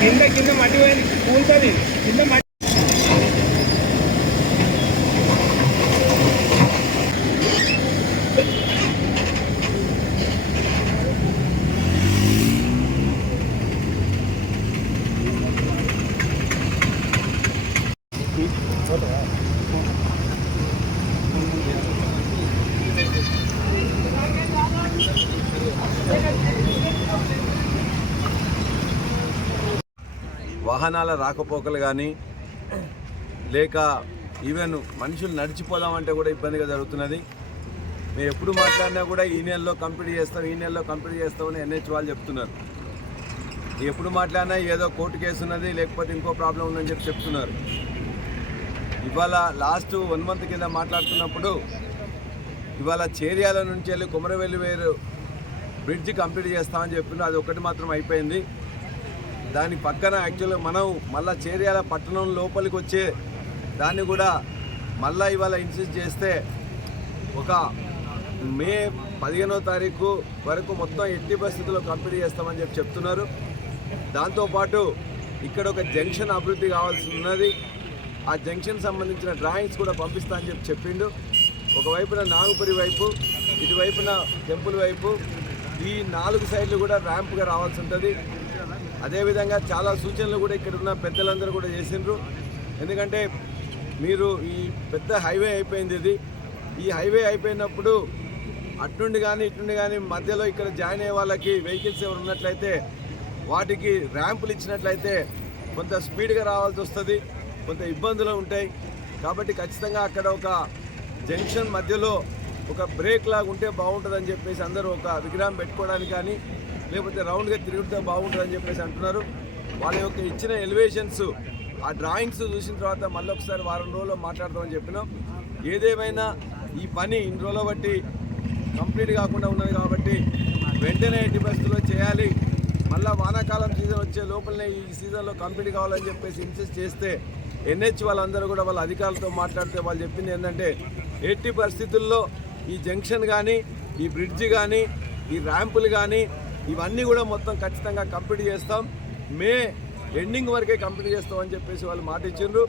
కింద కింద మట్టి పోయింది కూలుతుంది కింద మట్టి వాహనాల రాకపోకలు కానీ లేక ఈవెన్ మనుషులు నడిచిపోదామంటే కూడా ఇబ్బందిగా జరుగుతున్నది. మేము ఎప్పుడు మాట్లాడినా కూడా ఈ నెలలో కంప్లీట్ చేస్తామని ఎన్హెచ్ వాళ్ళు చెప్తున్నారు. ఎప్పుడు మాట్లాడినా ఏదో కోర్టు కేసు ఉన్నది లేకపోతే ఇంకో ప్రాబ్లం ఉందని చెప్తున్నారు. ఇవాళ లాస్ట్ 1 month కింద మాట్లాడుతున్నప్పుడు ఇవాళ చేర్యాల నుంచి వెళ్ళి కొమరవెల్లి వేరు బ్రిడ్జ్ కంప్లీట్ చేస్తామని చెప్తున్నారు. అది ఒకటి మాత్రం అయిపోయింది. దాని పక్కన యాక్చువల్గా మనం మళ్ళీ చేర్యాల పట్టణం లోపలికి వచ్చే దాన్ని కూడా మళ్ళీ ఇవాళ ఇన్సిస్ట్ చేస్తే ఒక మే 15వ తారీఖు వరకు మొత్తం ఎట్టి పరిస్థితుల్లో కంప్లీట్ చేస్తామని చెప్తున్నారు. దాంతోపాటు ఇక్కడ ఒక జంక్షన్ అభివృద్ధి కావాల్సి ఉన్నది. ఆ జంక్షన్ సంబంధించిన డ్రాయింగ్స్ కూడా పంపిస్తా అని చెప్పిండు. ఒకవైపున నాగుపురి వైపు, ఇటువైపున టెంపుల్ వైపు, ఈ 4 సైడ్లు కూడా ర్యాంప్గా రావాల్సి ఉంటుంది. అదేవిధంగా చాలా సూచనలు కూడా ఇక్కడ ఉన్న పెద్దలందరూ కూడా చేసిండ్రు. ఎందుకంటే మీరు ఈ పెద్ద హైవే అయిపోయింది. ఈ హైవే అయిపోయినప్పుడు అట్నుండి కానీ ఇట్నుండి కానీ మధ్యలో ఇక్కడ జాయిన్ అయ్యే వాళ్ళకి వెహికల్స్ ఎవరు ఉన్నట్లయితే వాటికి ర్యాంపులు ఇచ్చినట్లయితే కొంత స్పీడ్గా రావాల్సి వస్తుంది, కొంత ఇబ్బందులు ఉంటాయి. కాబట్టి ఖచ్చితంగా అక్కడ ఒక జంక్షన్ మధ్యలో ఒక బ్రేక్ లాగా ఉంటే బాగుంటుందని చెప్పేసి అందరూ ఒక విగ్రహం పెట్టుకోవడానికి కానీ లేకపోతే రౌండ్గా తిరుగుతే బాగుంటుందని చెప్పేసి అంటున్నారు. వాళ్ళ యొక్క ఇచ్చిన ఎలివేషన్స్ ఆ డ్రాయింగ్స్ చూసిన తర్వాత మళ్ళీ ఒకసారి వారం రోజుల్లో మాట్లాడదామని చెప్పినాం. ఏదేమైనా ఈ పని ఇన్ని రోజుల బట్టి కంప్లీట్ కాకుండా ఉన్నది కాబట్టి వెంటనే ఎట్టి పరిస్థితుల్లో చేయాలి. మళ్ళీ వానాకాలం సీజన్ వచ్చే లోపలనే ఈ సీజన్లో కంప్లీట్ కావాలని చెప్పేసి ఇన్సిస్ట్ చేస్తే ఎన్హెచ్ వాళ్ళందరూ కూడా వాళ్ళ అధికారులతో మాట్లాడితే వాళ్ళు చెప్పింది ఏంటంటే ఎట్టి పరిస్థితుల్లో ఈ జంక్షన్ కానీ, ఈ బ్రిడ్జ్ కానీ, ఈ ర్యాంపులు కానీ ఇవన్నీ కూడా మొత్తం ఖచ్చితంగా కంప్లీట్ చేస్తాం. మే ఎండింగ్ వరకే కంప్లీట్ చేస్తామని చెప్పేసి వాళ్ళు మాట ఇచ్చిండ్రు.